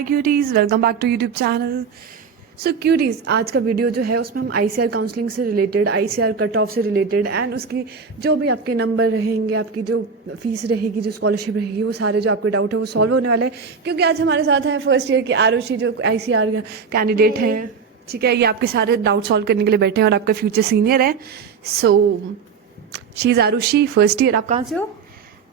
Hi cuties, welcome back to YouTube channel. So cuties, आज का video जो है उसमें हम आईसीआर काउंसलिंग से रिलेटेड, आईसीआर कट ऑफ से रिलेटेड एंड उसकी जो भी आपके नंबर रहेंगे, आपकी जो फीस रहेगी, जो स्कॉलरशिप रहेगी, वो सारे जो आपके डाउट है वो सॉल्व होने वाले हैं। क्योंकि आज हमारे साथ हैं फर्स्ट ईयर की आरुषि जो आईसीआर कैंडिडेट हैं। ठीक है, ये आपके सारे डाउट सॉल्व करने के लिए बैठे हैं और आपका फ्यूचर सीनियर है। So she is Arushi, first year. आप कहाँ से हो?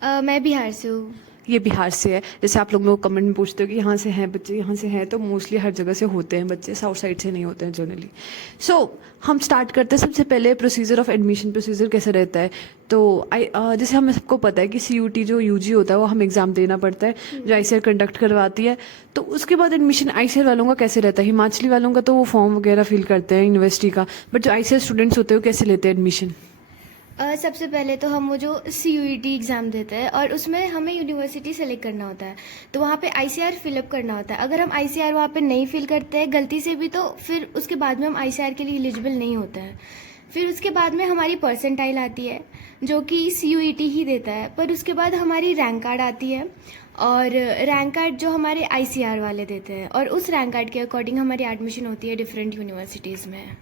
मैं बिहार से हूँ। ये बिहार से है। जैसे आप लोग मेरे को कमेंट में पूछते हो कि यहाँ से हैं बच्चे, यहाँ से हैं, तो मोस्टली हर जगह से होते हैं बच्चे, साउथ साइड से नहीं होते हैं जनरली। सो हम स्टार्ट करते हैं। सबसे पहले प्रोसीजर ऑफ एडमिशन, प्रोसीजर कैसे रहता है। तो जैसे हमें सबको पता है कि सीयूटी जो यूजी होता है वो हम एग्ज़ाम देना पड़ता है, जो आईसीआर कंडक्ट करवाती है। तो उसके बाद एडमिशन आईसीआर वालों का कैसे रहता है? हिमाचली वालों का तो वो फॉर्म वगैरह फिल करते हैं यूनिवर्सिटी का, बट जो आईसीआर स्टूडेंट्स होते हैं वो कैसे लेते हैं एडमिशन? सबसे पहले तो हम वो जो सीयूईटी एग्ज़ाम देते हैं और उसमें हमें यूनिवर्सिटी सेलेक्ट करना होता है, तो वहाँ पे आईसीआर फिलअप करना होता है। अगर हम आईसीआर वहाँ पे नहीं फिल करते हैं गलती से भी, तो फिर उसके बाद में हम आईसीआर के लिए एलिजिबल नहीं होते हैं। फिर उसके बाद में हमारी परसेंटाइल आती है जो कि सीयूईटी ही देता है, पर उसके बाद हमारी रैंक कार्ड आती है और रैंक कार्ड जो हमारे आईसीआर वाले देते हैं, और उस रैंक कार्ड के अकॉर्डिंग हमारी एडमिशन होती है डिफरेंट यूनिवर्सिटीज़ में।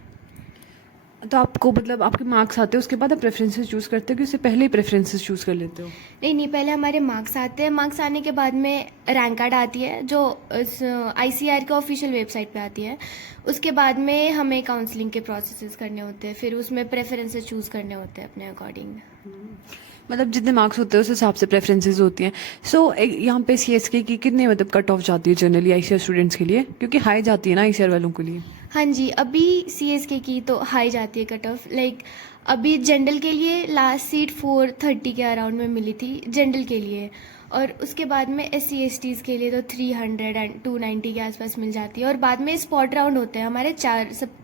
तो आपको मतलब आपके मार्क्स आते हैं उसके बाद आप प्रेफरेंसेस चूज़ करते हो कि उससे पहले ही प्रेफरेंसेस चूज़ कर लेते हो? नहीं नहीं, पहले हमारे मार्क्स आते हैं। मार्क्स आने के बाद में रैंक कार्ड आती है जो आईसीआर के ऑफिशियल वेबसाइट पे आती है। उसके बाद में हमें काउंसलिंग के प्रोसेसेस करने होते हैं, फिर उसमें प्रेफरेंसेस चूज़ करने होते हैं अपने अकॉर्डिंग। मतलब जितने मार्क्स होते हैं उस हिसाब से प्रेफरेंसेस होती हैं। सो यहाँ पे सीएसके की कितने मतलब कट ऑफ जाती है जनरली आईसीआर स्टूडेंट्स के लिए, क्योंकि हाई जाती है ना आईसीआर वालों के लिए? हाँ जी, अभी सीएसके की तो हाई जाती है कट ऑफ। लाइक अभी जनरल के लिए लास्ट सीट 430 के अराउंड में मिली थी जनरल के लिए, और उसके बाद में SC/STs के लिए तो 300 एंड 290 के आसपास मिल जाती है। और बाद में स्पॉट राउंड होते हैं हमारे,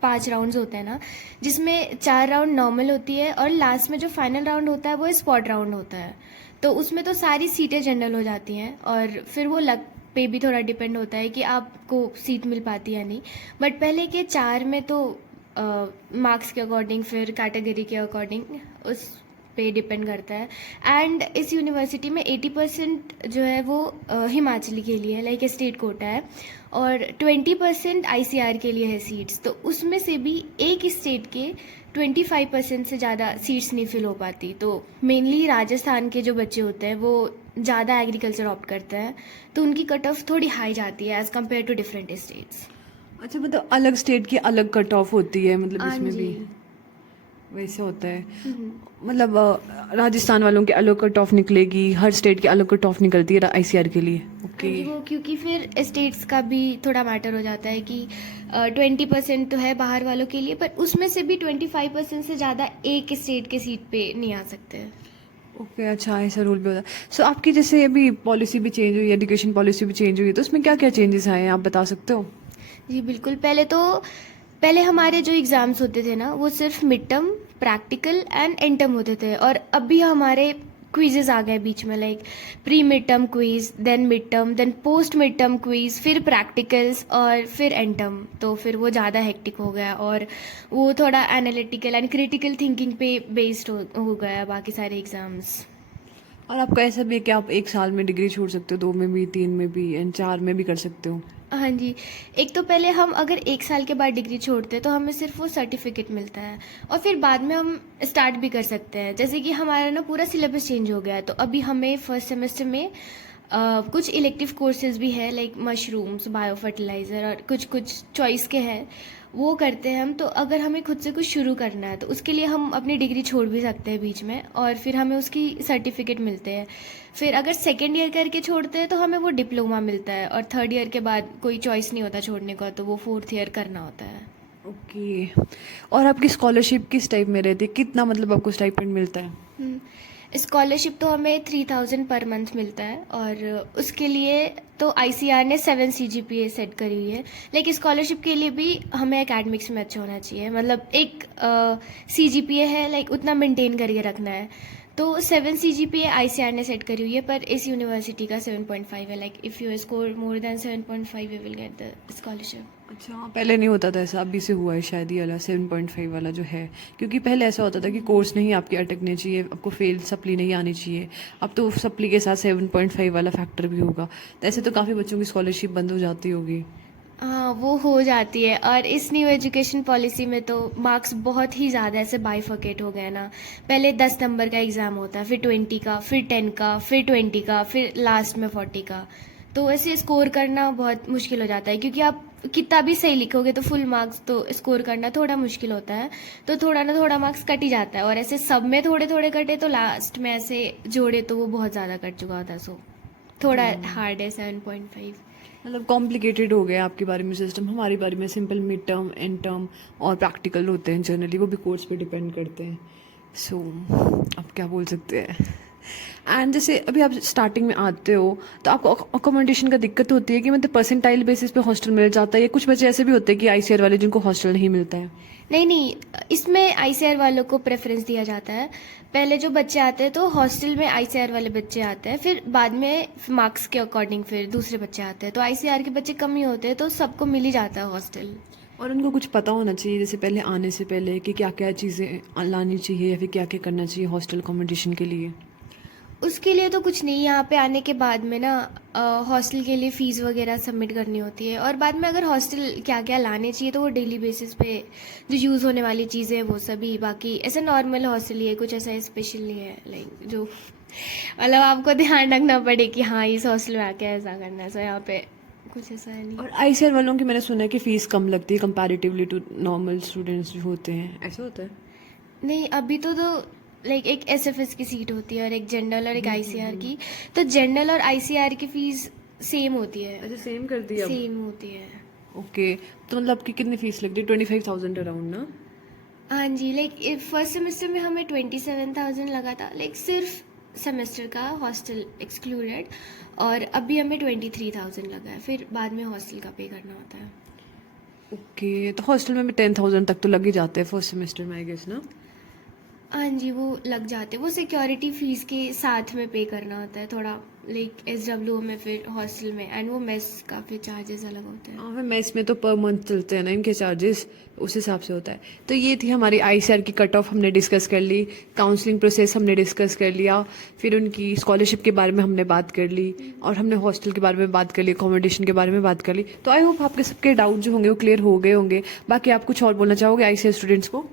5 राउंड्स होते हैं ना, जिसमें 4 राउंड नॉर्मल होती है और लास्ट में जो फाइनल राउंड होता है वो स्पॉट राउंड होता है। तो उसमें तो सारी सीटें जनरल हो जाती हैं, और फिर वो लक पे भी थोड़ा डिपेंड होता है कि आपको सीट मिल पाती है या नहीं। बट पहले के 4 में तो मार्क्स के अकॉर्डिंग, फिर कैटेगरी के अकॉर्डिंग उस पे डिपेंड करता है। एंड इस यूनिवर्सिटी में 80% जो है वो हिमाचली के लिए है, लाइक स्टेट कोटा है, और 20% आईसीआर के लिए है सीट्स। तो उसमें से भी एक स्टेट के 25% से ज़्यादा सीट्स नहीं फिल हो पाती। तो मेनली राजस्थान के जो बच्चे होते हैं वो ज़्यादा एग्रीकल्चर ऑप्ट करते हैं, तो उनकी कट ऑफ थोड़ी हाई जाती है as compared to different states. अच्छा, मतलब अलग स्टेट की अलग कट ऑफ होती है, मतलब हाँ इसमें जी। भी वैसे होता है? मतलब राजस्थान वालों की अलग कट ऑफ निकलेगी, हर स्टेट की अलग कट ऑफ निकलती है आईसीआर के लिए? हाँ जी, वो क्योंकि फिर स्टेट्स का भी थोड़ा मैटर हो जाता है कि 20% तो है बाहर वालों के लिए, पर उसमें से भी 25% से ज़्यादा एक स्टेट के सीट पे नहीं आ सकते। ओके, अच्छा ऐसा रूल भी होता है। सो आपकी जैसे अभी पॉलिसी भी चेंज हुई, एजुकेशन पॉलिसी भी चेंज हुई है, तो उसमें क्या क्या चेंजेस आए हैं आप बता सकते हो? जी बिल्कुल। पहले हमारे जो एग्ज़ाम्स होते थे ना वो सिर्फ mid term, practical and and term होते थे, और अभी हमारे क्विजेज आ गए बीच में, like pre mid term quiz, then mid term, then post mid term quiz, फिर प्रैक्टिकल्स और फिर एंड टर्म। तो फिर वो ज़्यादा हेक्टिक हो गया, और वो थोड़ा एनालिटिकल एंड क्रिटिकल थिंकिंग पे बेस्ड हो गया बाकी सारे एग्ज़ाम्स। और आपका ऐसा भी है कि आप एक साल में डिग्री छोड़ सकते हो, 2 में भी, 3 में भी एंड 4 में भी कर सकते हो? हाँ जी। एक तो पहले हम अगर 1 साल के बाद डिग्री छोड़ते हैं तो हमें सिर्फ वो सर्टिफिकेट मिलता है, और फिर बाद में हम स्टार्ट भी कर सकते हैं। जैसे कि हमारा ना पूरा सिलेबस चेंज हो गया है, तो अभी हमें फर्स्ट सेमेस्टर में कुछ इलेक्टिव कोर्सेज भी है, लाइक मशरूम्स, बायो फर्टिलाइज़र, और कुछ कुछ चॉइस के हैं, वो करते हैं हम। तो अगर हमें खुद से कुछ शुरू करना है तो उसके लिए हम अपनी डिग्री छोड़ भी सकते हैं बीच में, और फिर हमें उसकी सर्टिफिकेट मिलते हैं। फिर अगर सेकेंड ईयर करके छोड़ते हैं तो हमें वो डिप्लोमा मिलता है, और थर्ड ईयर के बाद कोई चॉइस नहीं होता छोड़ने का, तो वो फोर्थ ईयर करना होता है। ओके। और आपकी स्कॉलरशिप किस टाइप में रहती है? कितना मतलब आपको स्टाइपेंड मिलता है? स्कॉलरशिप तो हमें 3000 पर मंथ मिलता है, और उसके लिए तो आईसीआर ने 7 CGPA सेट करी हुई है। लेकिन स्कॉलरशिप के लिए भी हमें एकेडमिक्स में अच्छा होना चाहिए, मतलब एक CGPA है, लाइक उतना मेंटेन करके रखना है। तो 7 CGPA आईसीआर ने सेट करी हुई है, पर इस यूनिवर्सिटी का 7.5 है। Like if you score more than 7.5 you will get the scholarship. अच्छा, पहले नहीं होता था ऐसा, अभी से हुआ है शायद ये वाला 7.5 वाला जो है, क्योंकि पहले ऐसा होता था कि कोर्स नहीं आपके अटकने चाहिए, आपको फेल सप्ली नहीं आनी चाहिए। अब तो सप्ली के साथ 7.5 वाला फैक्टर भी होगा, तो ऐसे तो काफ़ी बच्चों की स्कॉलरशिप बंद हो जाती होगी। हाँ, वो हो जाती है। और इस न्यू एजुकेशन पॉलिसी में तो मार्क्स बहुत ही ज़्यादा ऐसे बाइफर्केट हो गए ना। पहले 10 नंबर का एग्ज़ाम होता है, फिर 20 का, फिर 10 का, फिर 20 का, फिर लास्ट में 40 का। तो ऐसे स्कोर करना बहुत मुश्किल हो जाता है, क्योंकि आप कितना भी सही लिखोगे तो फुल मार्क्स तो स्कोर करना थोड़ा मुश्किल होता है। तो थोड़ा ना थोड़ा मार्क्स कट ही जाता है, और ऐसे सब में थोड़े थोड़े कटे तो लास्ट में ऐसे जोड़े तो वो बहुत ज़्यादा कट चुका होता है। सो थोड़ा हार्ड है 7.5। मतलब कॉम्प्लिकेटेड हो गया आपके बारे में सिस्टम, हमारे बारे में simple mid term, and term और प्रैक्टिकल होते हैं जनरली, वो भी कोर्स पे डिपेंड करते हैं। सो अब क्या बोल सकते हैं। एंड जैसे अभी आप स्टार्टिंग में आते हो तो आपको अकोमोडेशन का दिक्कत होती है कि मतलब परसेंटाइल बेसिस पे हॉस्टल मिल जाता है, या कुछ बच्चे ऐसे भी होते हैं कि आईसीआर वाले जिनको हॉस्टल नहीं मिलता है? नहीं नहीं, इसमें आईसीआर वालों को प्रेफरेंस दिया जाता है। पहले जो बच्चे आते हैं तो हॉस्टल में आईसीआर वाले बच्चे आते हैं, फिर बाद में मार्क्स के अकॉर्डिंग फिर दूसरे बच्चे आते हैं। तो आईसीआर के बच्चे कम ही होते हैं, तो सबको मिल ही जाता है हॉस्टल। और उनको कुछ पता होना चाहिए जैसे पहले आने से पहले कि क्या क्या चीज़ें लानी चाहिए या फिर क्या क्या करना चाहिए हॉस्टल अकोमोडेशन के लिए? उसके लिए तो कुछ नहीं, यहाँ पे आने के बाद में ना हॉस्टल के लिए फ़ीस वगैरह सबमिट करनी होती है। और बाद में अगर हॉस्टल क्या क्या लाने चाहिए तो वो डेली बेसिस पे जो यूज़ होने वाली चीज़ें हैं वो सभी, बाकी ऐसा नॉर्मल हॉस्टल ही है, कुछ ऐसा स्पेशल नहीं है। लाइक जो मतलब आपको ध्यान रखना पड़े कि हाँ इस हॉस्टल में आके ऐसा करना है, सो यहाँ पे कुछ ऐसा है नहीं। और आईसीआर वालों की मैंने सुना है कि फ़ीस कम लगती है कंपैरेटिवली टू नॉर्मल स्टूडेंट्स जो होते हैं, ऐसा होता है? नहीं, अभी तो लाइक एक एसएफएस की सीट होती है और एक जनरल और एक आईसीआर की। तो जनरल और आईसीआर की फीस सेम होती है। अच्छा, सेम कर दिया? सेम होती है। ओके, तो मतलब आपकी कितनी फीस लगती है? 25,000 अराउंड ना? हाँ जी, लाइक फर्स्ट सेमेस्टर में हमें 27,000 लगा था, लाइक सिर्फ सेमेस्टर का, हॉस्टल एक्सक्लूडेड। और अभी हमें 23,000 लगा है, फिर बाद में हॉस्टल का पे करना होता है। ओके, तो हॉस्टल में भी 10,000 तक तो लग ही जाते हैं फर्स्ट सेमेस्टर में, आई गेस ना? हाँ जी, वो लग जाते हैं। वो सिक्योरिटी फीस के साथ में पे करना होता है थोड़ा, लाइक एसडब्ल्यू में, फिर हॉस्टल में। एंड वो मेस का फिर चार्जेस अलग होते हैं। हाँ, फिर मेस में तो पर मंथ चलते हैं ना इनके चार्जेस, उस हिसाब से होता है। तो ये थी हमारी आईसीआर की कट ऑफ, हमने डिस्कस कर ली, काउंसलिंग प्रोसेस हमने डिस्कस कर लिया, फिर उनकी स्कॉलरशिप के बारे में हमने बात कर ली, और हमने हॉस्टल के बारे में बात कर ली, अकोमोडेशन के बारे में बात कर ली। तो आई होप आपके सबके डाउट जो होंगे वो क्लियर हो गए होंगे। बाकी आप कुछ और बोलना चाहोगे आईसीआर स्टूडेंट्स को?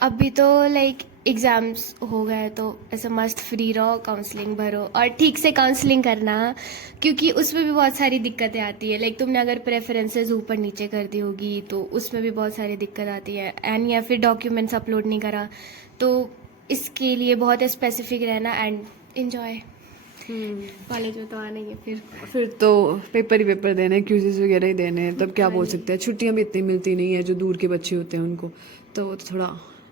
अभी तो लाइक एग्ज़ाम्स हो गए तो ऐसा मस्त फ्री रहो, काउंसलिंग भरो और ठीक से काउंसलिंग करना, क्योंकि उसमें भी बहुत सारी दिक्कतें आती है। लाइक तुमने अगर प्रेफरेंसेस ऊपर नीचे कर दी होगी तो उसमें भी बहुत सारी दिक्कत आती है। एंड या फिर डॉक्यूमेंट्स अपलोड नहीं करा, तो इसके लिए बहुत स्पेसिफिक रहना एंड इन्जॉय। कॉलेज में तो आना ही है फिर तो पेपर ही पेपर देने हैं, क्यूजेस वगैरह ही देने हैं, तब क्या बोल सकते हैं। छुट्टियां भी इतनी मिलती नहीं है जो दूर के बच्चे होते हैं उनको, तो वो तो थोड़ा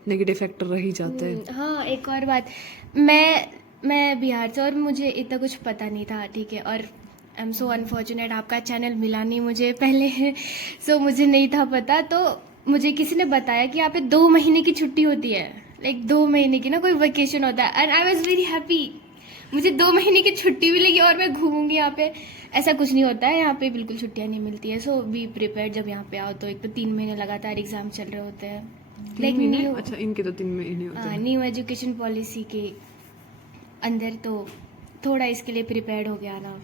नेगेटिव फैक्टर रह ही जाता है। हाँ, एक और बात, मैं बिहार से और मुझे इतना कुछ पता नहीं था, ठीक है। और आई एम सो अनफॉर्चुनेट, आपका चैनल मिला नहीं मुझे पहले सो मुझे नहीं था पता। तो मुझे किसी ने बताया कि यहाँ पे 2 महीने की छुट्टी होती है, लाइक 2 महीने की ना कोई वेकेशन होता है। And I was very happy, मुझे 2 महीने की छुट्टी मिलेगी और मैं घूमूंगी यहाँ पे। ऐसा कुछ नहीं होता है यहाँ पे, बिल्कुल छुट्टियाँ नहीं मिलती है। सो बी प्रिपेयर, जब यहाँ पे आओ तो एक तो 3 महीने लगातार एग्जाम चल रहे होते हैं। लाइक न्यू, अच्छा, इनके तो 3 महीने होते हैं। न्यू एजुकेशन पॉलिसी के अंदर तो थोड़ा इसके लिए प्रिपेयर्ड हो गया ना।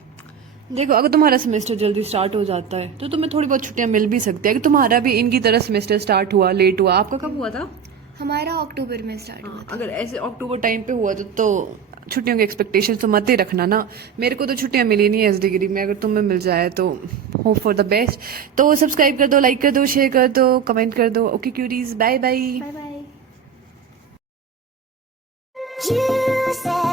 देखो, अगर तुम्हारा सेमेस्टर जल्दी स्टार्ट हो जाता है तो तुम्हें थोड़ी बहुत छुट्टियां मिल भी सकती है। अगर तुम्हारा भी इनकी तरह सेमेस्टर स्टार्ट हुआ, लेट हुआ, आपका कब हुआ था? हमारा अक्टूबर में स्टार्ट हुआ था। अगर ऐसे अक्टूबर टाइम पे हुआ तो छुट्टियों की एक्सपेक्टेशन तो मत ही रखना ना। मेरे को तो छुट्टियां मिली नहीं है इस डिग्री में, अगर तुम्हें मिल जाए तो होप फॉर द बेस्ट। तो सब्सक्राइब कर दो, लाइक कर दो, शेयर कर दो, कमेंट कर दो। Okay queries, bye bye. Bye bye. You said